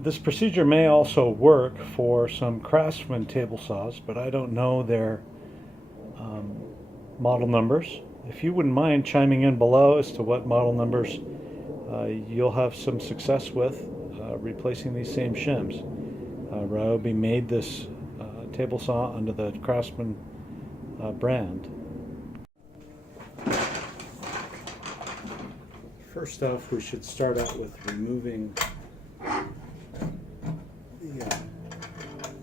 This procedure may also work for some Craftsman table saws, but I don't know their model numbers. If you wouldn't mind chiming in below as to what model numbers you'll have some success with replacing these same shims. Ryobi made this table saw under the Craftsman brand. First off, we should start out with removing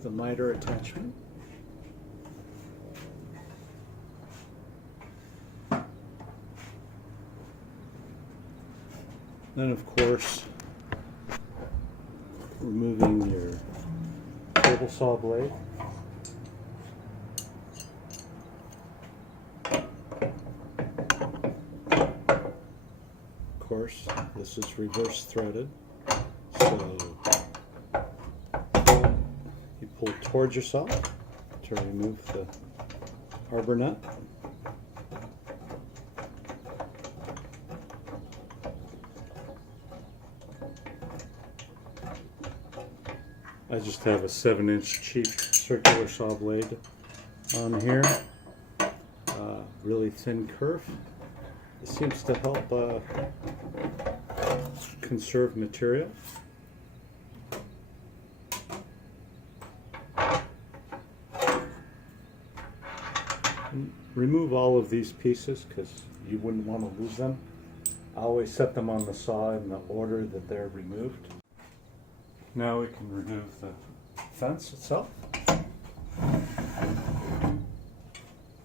the miter attachment. Then, of course, removing your table saw blade. Of course, this is reverse threaded, so you pull towards yourself to remove the arbor nut. I just have a 7-inch cheap circular saw blade on here, really thin kerf. It seems to help conserve material. And remove all of these pieces because you wouldn't want to lose them. I always set them on the saw in the order that they're removed. Now we can remove the fence itself.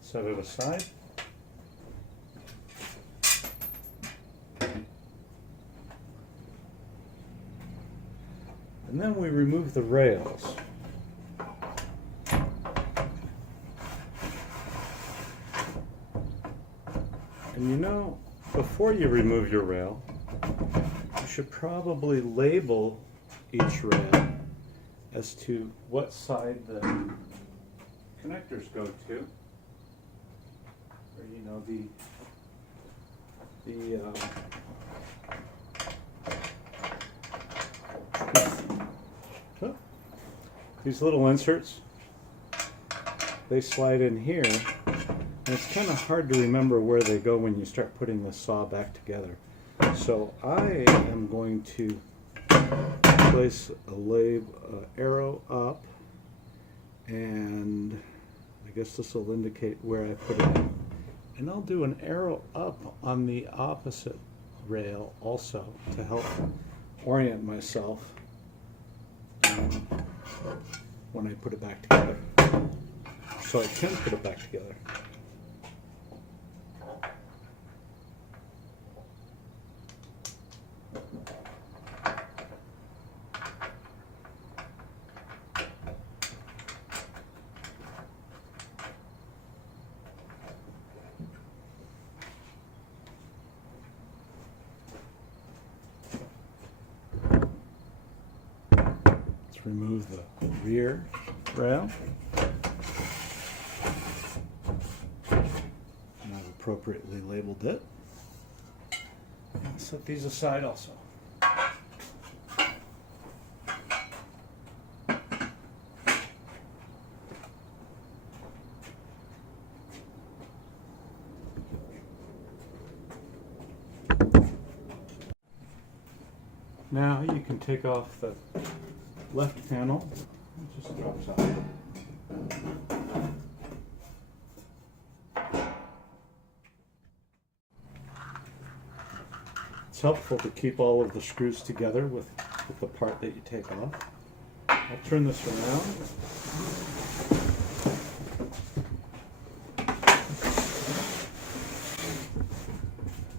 Set it aside. And then we remove the rails. And you know, before you remove your rail, you should probably label each rail as to what side the connectors go to, or you know, these little inserts, they slide in here, and it's kind of hard to remember where they go when you start putting the saw back together. So I am going to place a arrow up, and I guess this will indicate where I put it in. And I'll do an arrow up on the opposite rail also to help orient myself when I put it back together, so I can put it back together. Remove the rear rail. And I've appropriately labeled it. And set these aside also. Now you can take off the left panel. It just drops out. It's helpful to keep all of the screws together with the part that you take off. I'll turn this around.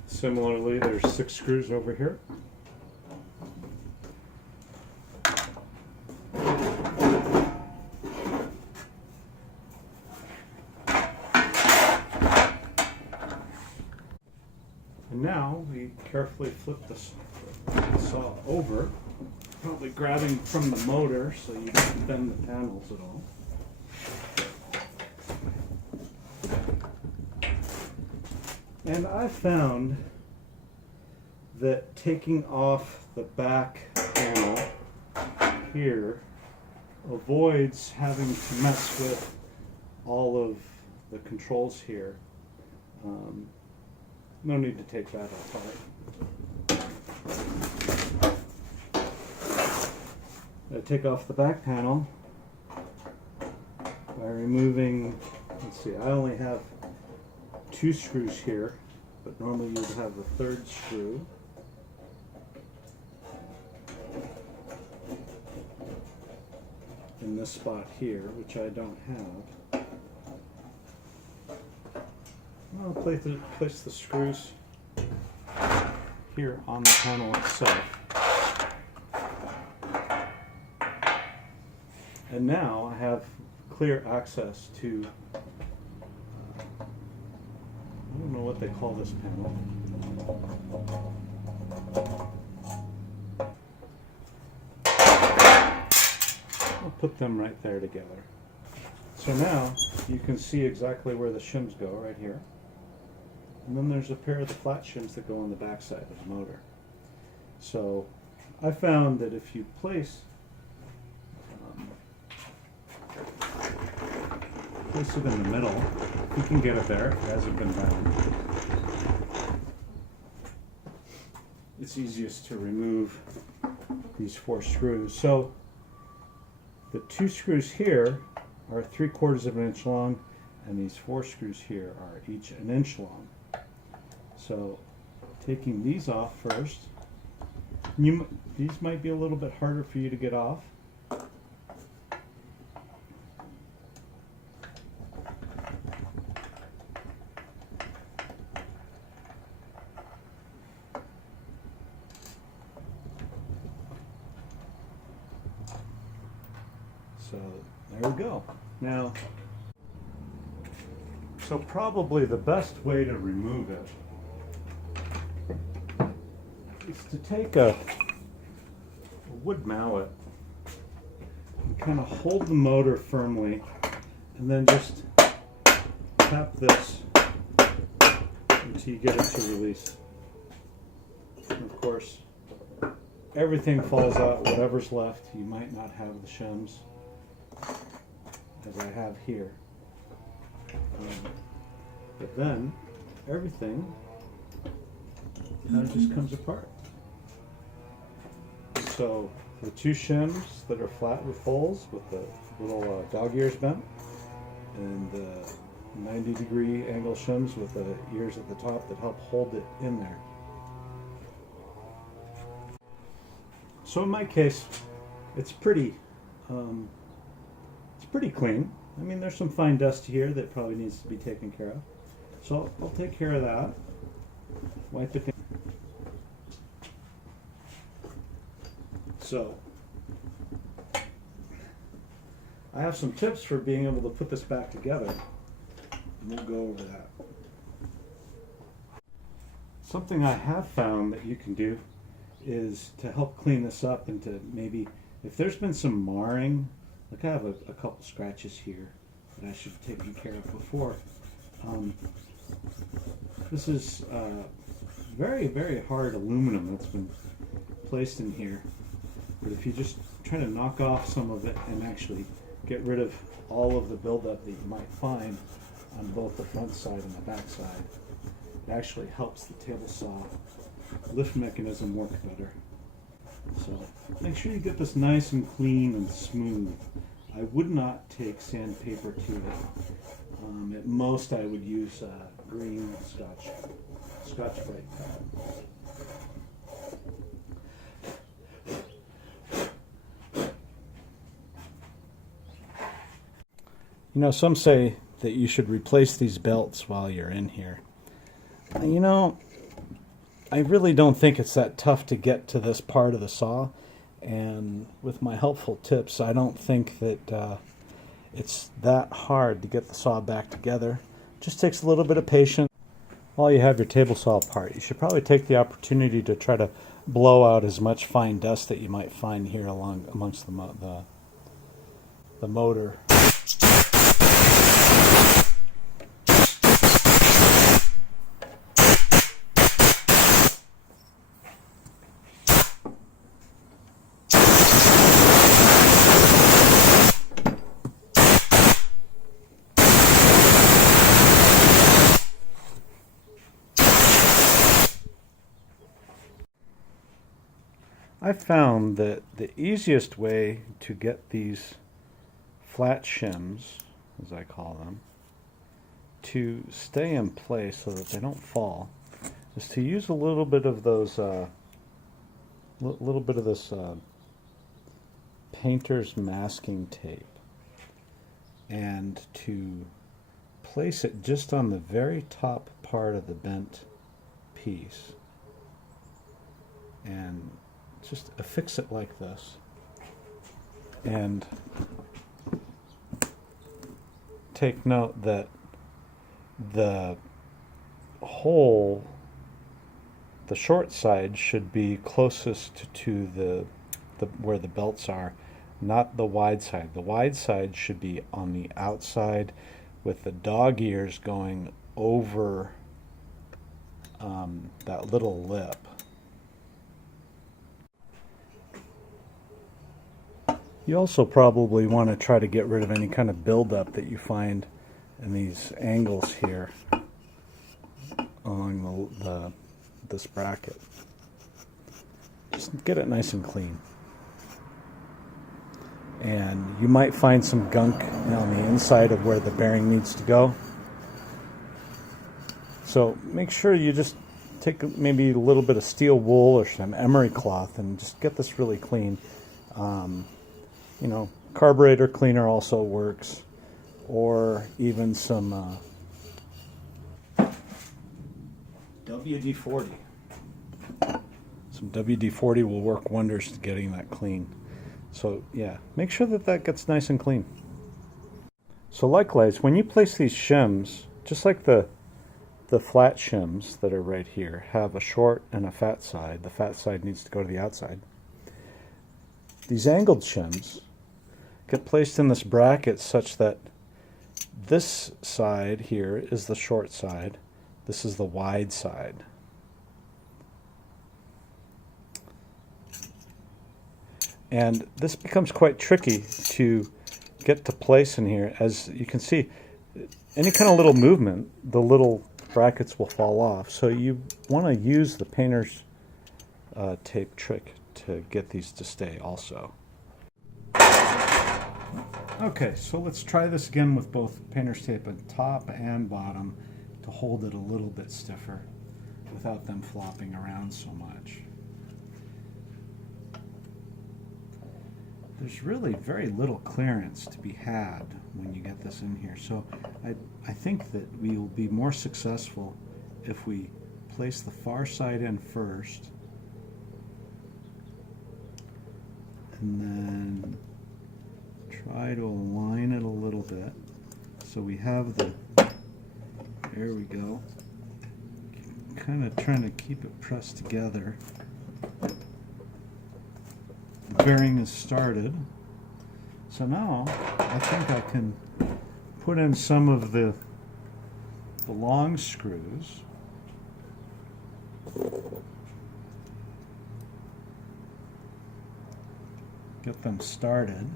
Similarly, there's 6 screws over here. And now we carefully flip this saw over, probably grabbing from the motor so you don't bend the panels at all. And I found that taking off the back panel here avoids having to mess with all of the controls here. No need to take that apart. I take off the back panel by removing, let's see, I only have 2 screws here, but normally you would have a 3rd screw. In this spot here, which I don't have. I'll place the screws here on the panel itself. And now I have clear access to, I don't know what they call this panel. I'll put them right there together. So now you can see exactly where the shims go right here. And then there's a pair of the flat shims that go on the back side of the motor. So I found that if you place it in the middle, you can get it there. It hasn't been bound. It's easiest to remove these 4 screws. So the 2 screws here are 3/4 of an inch long, and these 4 screws here are each 1 inch long. So taking these off first, these might be a little bit harder for you to get off. So there we go. Now, so probably the best way to remove it is to take a wood mallet and kind of hold the motor firmly and then just tap this until you get it to release. And of course, everything falls out, whatever's left. You might not have the shims, as I have here. But then everything kind of just comes apart. So the 2 shims that are flat with holes with the little dog ears bent, and the 90-degree angle shims with the ears at the top that help hold it in there. So in my case, it's pretty clean. I mean, there's some fine dust here that probably needs to be taken care of. So I'll take care of that. Wipe it down. So I have some tips for being able to put this back together, and we'll go over that. Something I have found that you can do is to help clean this up, and to maybe, if there's been some marring, like I have a couple scratches here that I should have taken care of before. This is very, very hard aluminum that's been placed in here. But if you just try to knock off some of it and actually get rid of all of the buildup that you might find on both the front side and the back side, it actually helps the table saw lift mechanism work better. So make sure you get this nice and clean and smooth. I would not take sandpaper to it. At most I would use green Scotch-Brite. You know, some say that you should replace these belts while you're in here. You know, I really don't think it's that tough to get to this part of the saw, and with my helpful tips, I don't think that it's that hard to get the saw back together. It just takes a little bit of patience. While you have your table saw apart, you should probably take the opportunity to try to blow out as much fine dust that you might find here amongst the motor. I found that the easiest way to get these flat shims, as I call them, to stay in place so that they don't fall is to use a little bit of those this painter's masking tape, and to place it just on the very top part of the bent piece, and just affix it like this, and take note that the hole, the short side, should be closest to the where the belts are, not the wide side. The wide side should be on the outside, with the dog ears going over that little lip. You also probably want to try to get rid of any kind of buildup that you find in these angles here along this bracket. Just get it nice and clean. And you might find some gunk on the inside of where the bearing needs to go. So make sure you just take maybe a little bit of steel wool or some emery cloth and just get this really clean. You know, carburetor cleaner also works, or even some WD-40. Some WD-40 will work wonders to getting that clean. So yeah, make sure that that gets nice and clean. So likewise, when you place these shims, just like the flat shims that are right here have a short and a fat side, the fat side needs to go to the outside. These angled shims get placed in this bracket such that this side here is the short side, this is the wide side. And this becomes quite tricky to get to place in here. As you can see, any kind of little movement, the little brackets will fall off. So you want to use the painter's tape trick to get these to stay also. Okay, so let's try this again with both painter's tape on top and bottom to hold it a little bit stiffer without them flopping around so much. There's really very little clearance to be had when you get this in here, so I think that we will be more successful if we place the far side in first, and then try to align it a little bit so we have the, there we go, kind of trying to keep it pressed together. The bearing is started, so now I think I can put in some of the long screws. Get them started.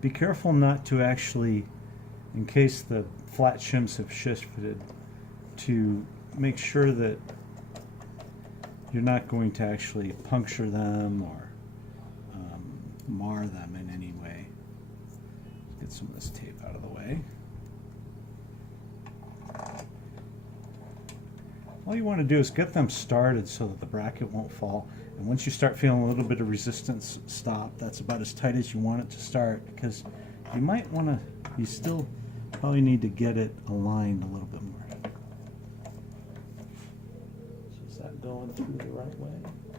Be careful not to actually, in case the flat shims have shifted, to make sure that you're not going to actually puncture them or mar them in any way. Get some of this tape out of the way. All you want to do is get them started so that the bracket won't fall. And once you start feeling a little bit of resistance, stop. That's about as tight as you want it to start, because you might want to, you still probably need to get it aligned a little bit more. So is that going through the right way?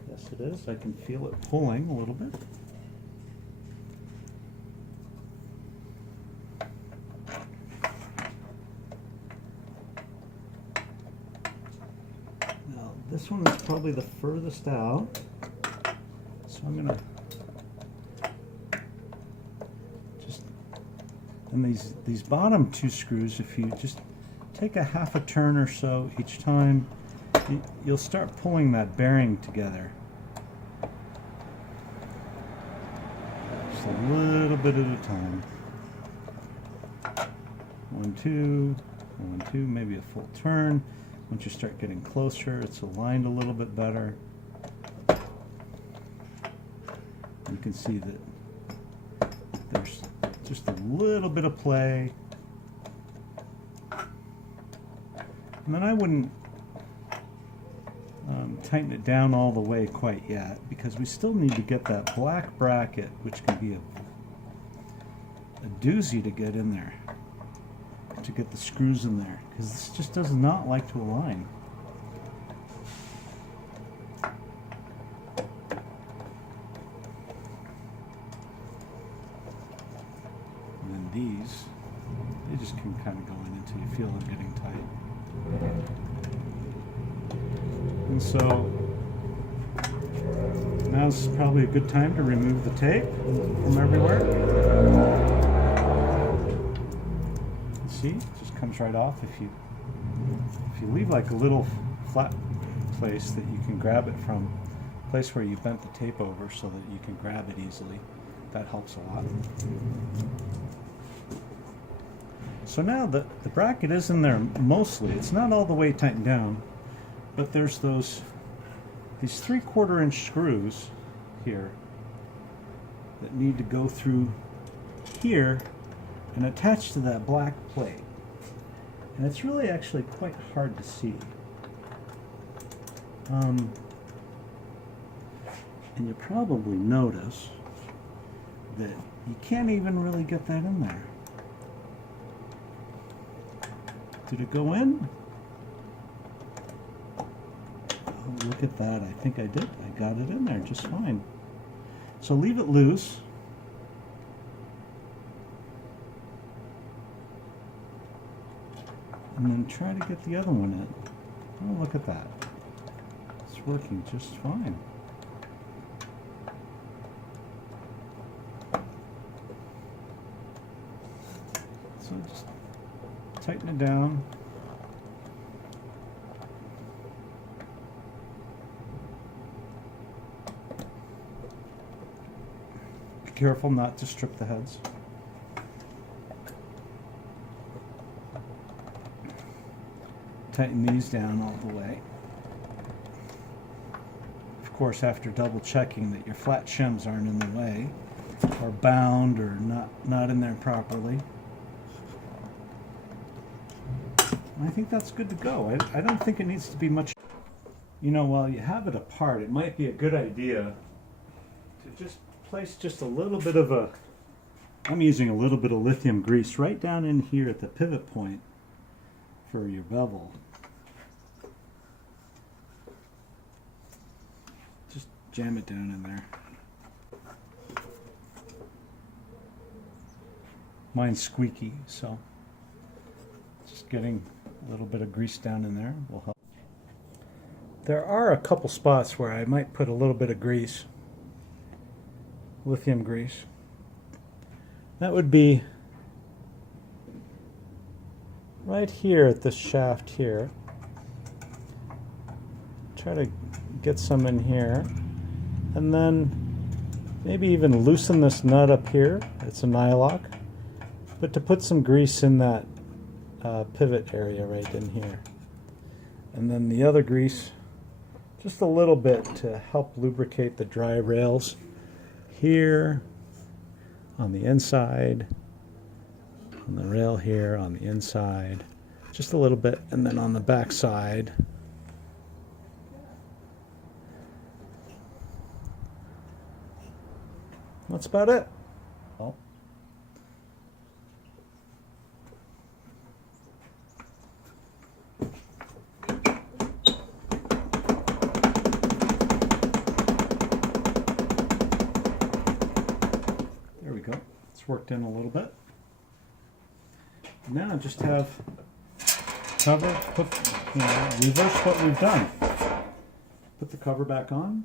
Yes, it is. I can feel it pulling a little bit. Now, this one is probably the furthest out. So I'm going to just, and these bottom two screws, if you just take a half a turn or so each time, you'll start pulling that bearing together. Just a little bit at a time. 1, 2, 1, 2, maybe a full turn. Once you start getting closer, it's aligned a little bit better. can see that there's just a little bit of play. And then I wouldn't tighten it down all the way quite yet, because we still need to get that black bracket, which can be a doozy to get in there, to get the screws in there, because this just does not like to align. And then these, they just can kind of go in until you feel them getting tight. And so now's probably a good time to remove the tape from everywhere. See, it just comes right off. If you leave like a little flat place that you can grab it from, a place where you bent the tape over so that you can grab it easily, that helps a lot. So now the bracket is in there mostly. It's not all the way tightened down, but there's these 3/4 inch screws here that need to go through here and attach to that black plate. And it's really actually quite hard to see. And you probably notice that you can't even really get that in there. Did it go in? Oh, look at that. I think I did. I got it in there just fine. So leave it loose. And then try to get the other one in. Oh, look at that. It's working just fine. So just tighten it down. Be careful not to strip the heads. Tighten these down all the way. Of course, after double checking that your flat shims aren't in the way or bound or not in there properly. I think that's good to go. I don't think it needs to be much. You know, while you have it apart, it might be a good idea to just place just a little bit of I'm using a little bit of lithium grease right down in here at the pivot point for your bevel. Just jam it down in there. Mine's squeaky, so just getting a little bit of grease down in there will help. There are a couple spots where I might put a little bit of grease, lithium grease. That would be right here at this shaft here. Try to get some in here, and then maybe even loosen this nut up here. It's a nylock, but to put some grease in that pivot area right in here. And then the other grease, just a little bit to help lubricate the dry rails here on the inside, on the rail here on the inside, just a little bit, and then on the back side. That's about it. Oh. There we go. It's worked in a little bit. Now just have cover, reverse what we've done. Put the cover back on.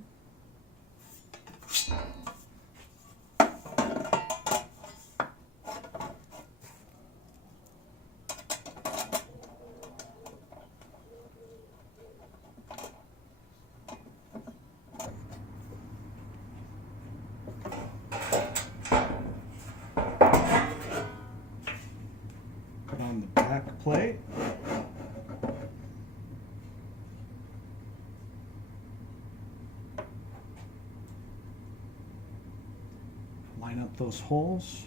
On the back plate. line up those holes.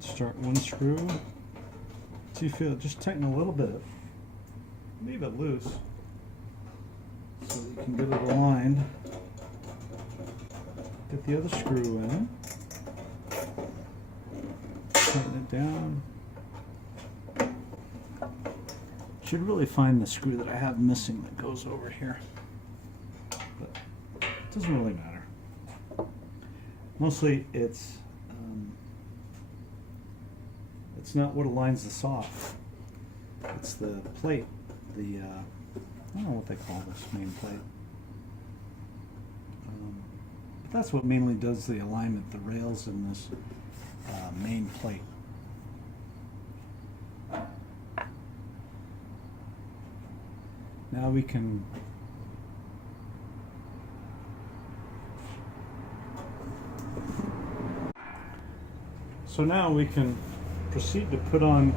Start one screw. See, feel just tighten a little bit. Leave it loose so that you can get it aligned. Get the other screw in. Tighten it down. Should really find the screw that I have missing that goes over here, but it doesn't really matter. Mostly it's not what aligns the saw. It's the plate, the I don't know what they call this main plate. But that's what mainly does the alignment, the rails in this main plate. Now we can proceed to put on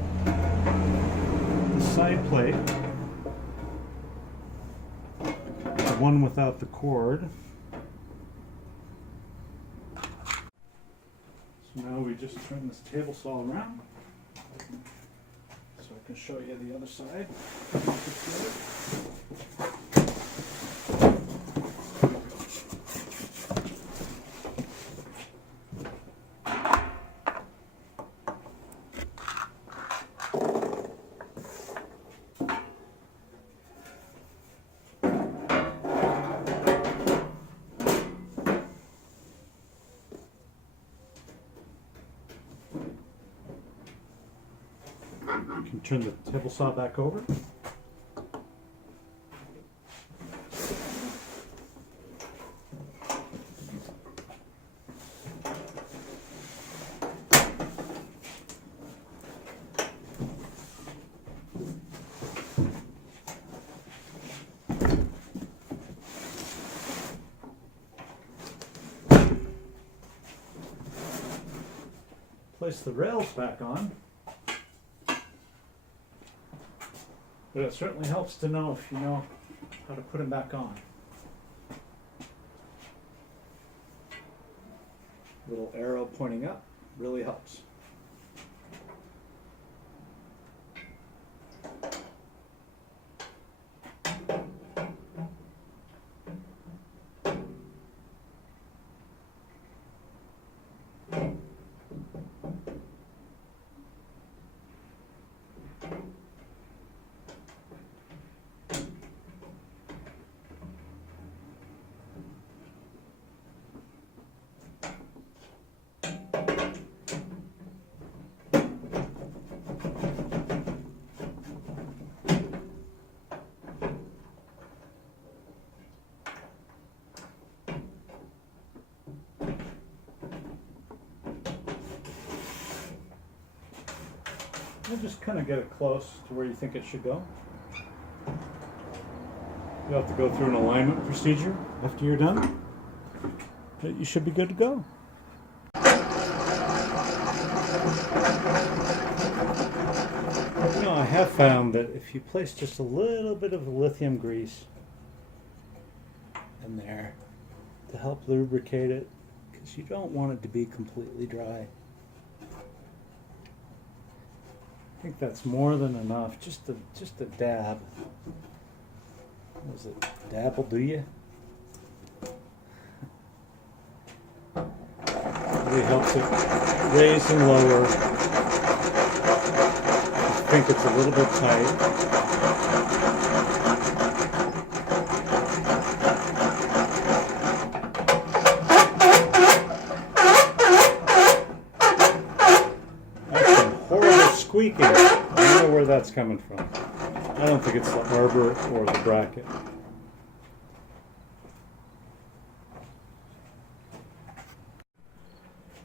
the side plate, the one without the cord. So now we just turn this table saw around so I can show you the other side. You can turn the table saw back over. Place the rails back on. But it certainly helps to know if you know how to put them back on. Little arrow pointing up really helps. We'll just kind of get it close to where you think it should go. You'll have to go through an alignment procedure after you're done, but you should be good to go. You know, I have found that if you place just a little bit of lithium grease in there to help lubricate it, because you don't want it to be completely dry. I think that's more than enough. Just a dab. What is it? Dab will do you. Really helps it raise and lower. I think it's a little bit tight. Squeaking. I don't know where that's coming from. I don't think it's the arbor or the bracket.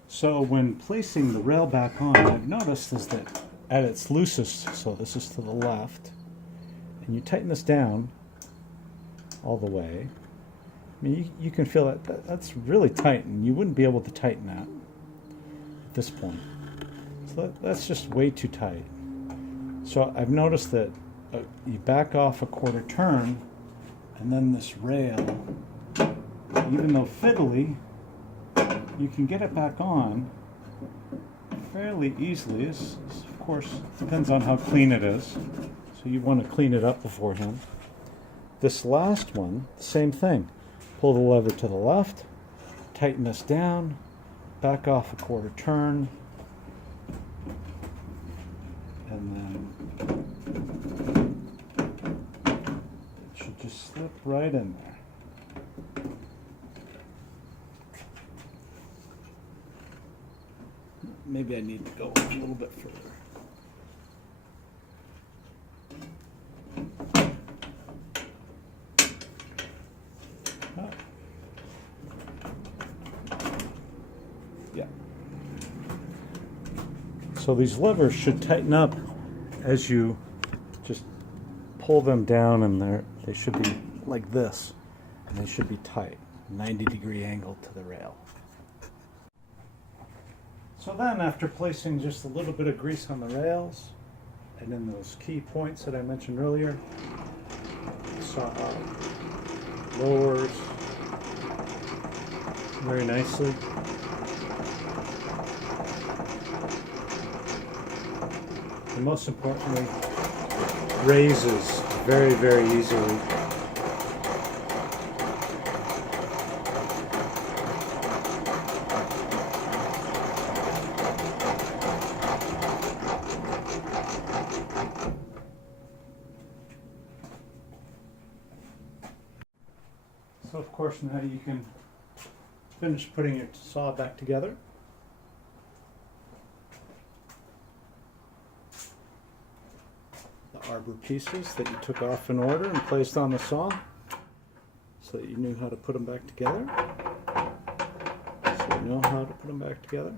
So when placing the rail back on, I've noticed is that at its loosest, so this is to the left, and you tighten this down all the way. I mean, you can feel that's really tight, and you wouldn't be able to tighten that at this point. So that's just way too tight. So I've noticed that you back off a quarter turn, and then this rail even though fiddly, you can get it back on fairly easily. This, of course, depends on how clean it is. So you want to clean it up beforehand. This last one, same thing. Pull the lever to the left, tighten this down, back off a quarter turn, and then it should just slip right in there. Maybe I need to go a little bit further. Yeah. So these levers should tighten up as you just pull them down, and they should be like this, and they should be tight, 90-degree angle to the rail. So then, after placing just a little bit of grease on the rails and in those key points that I mentioned earlier, the saw lowers very nicely. And most importantly, raises very, very easily. So of course now you can finish putting your saw back together. The arbor pieces that you took off in order and placed on the saw so that you knew how to put them back together. So you know how to put them back together.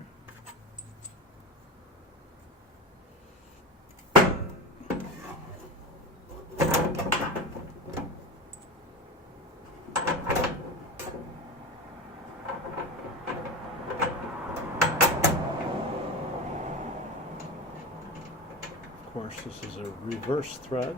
Of course, this is a reverse thread.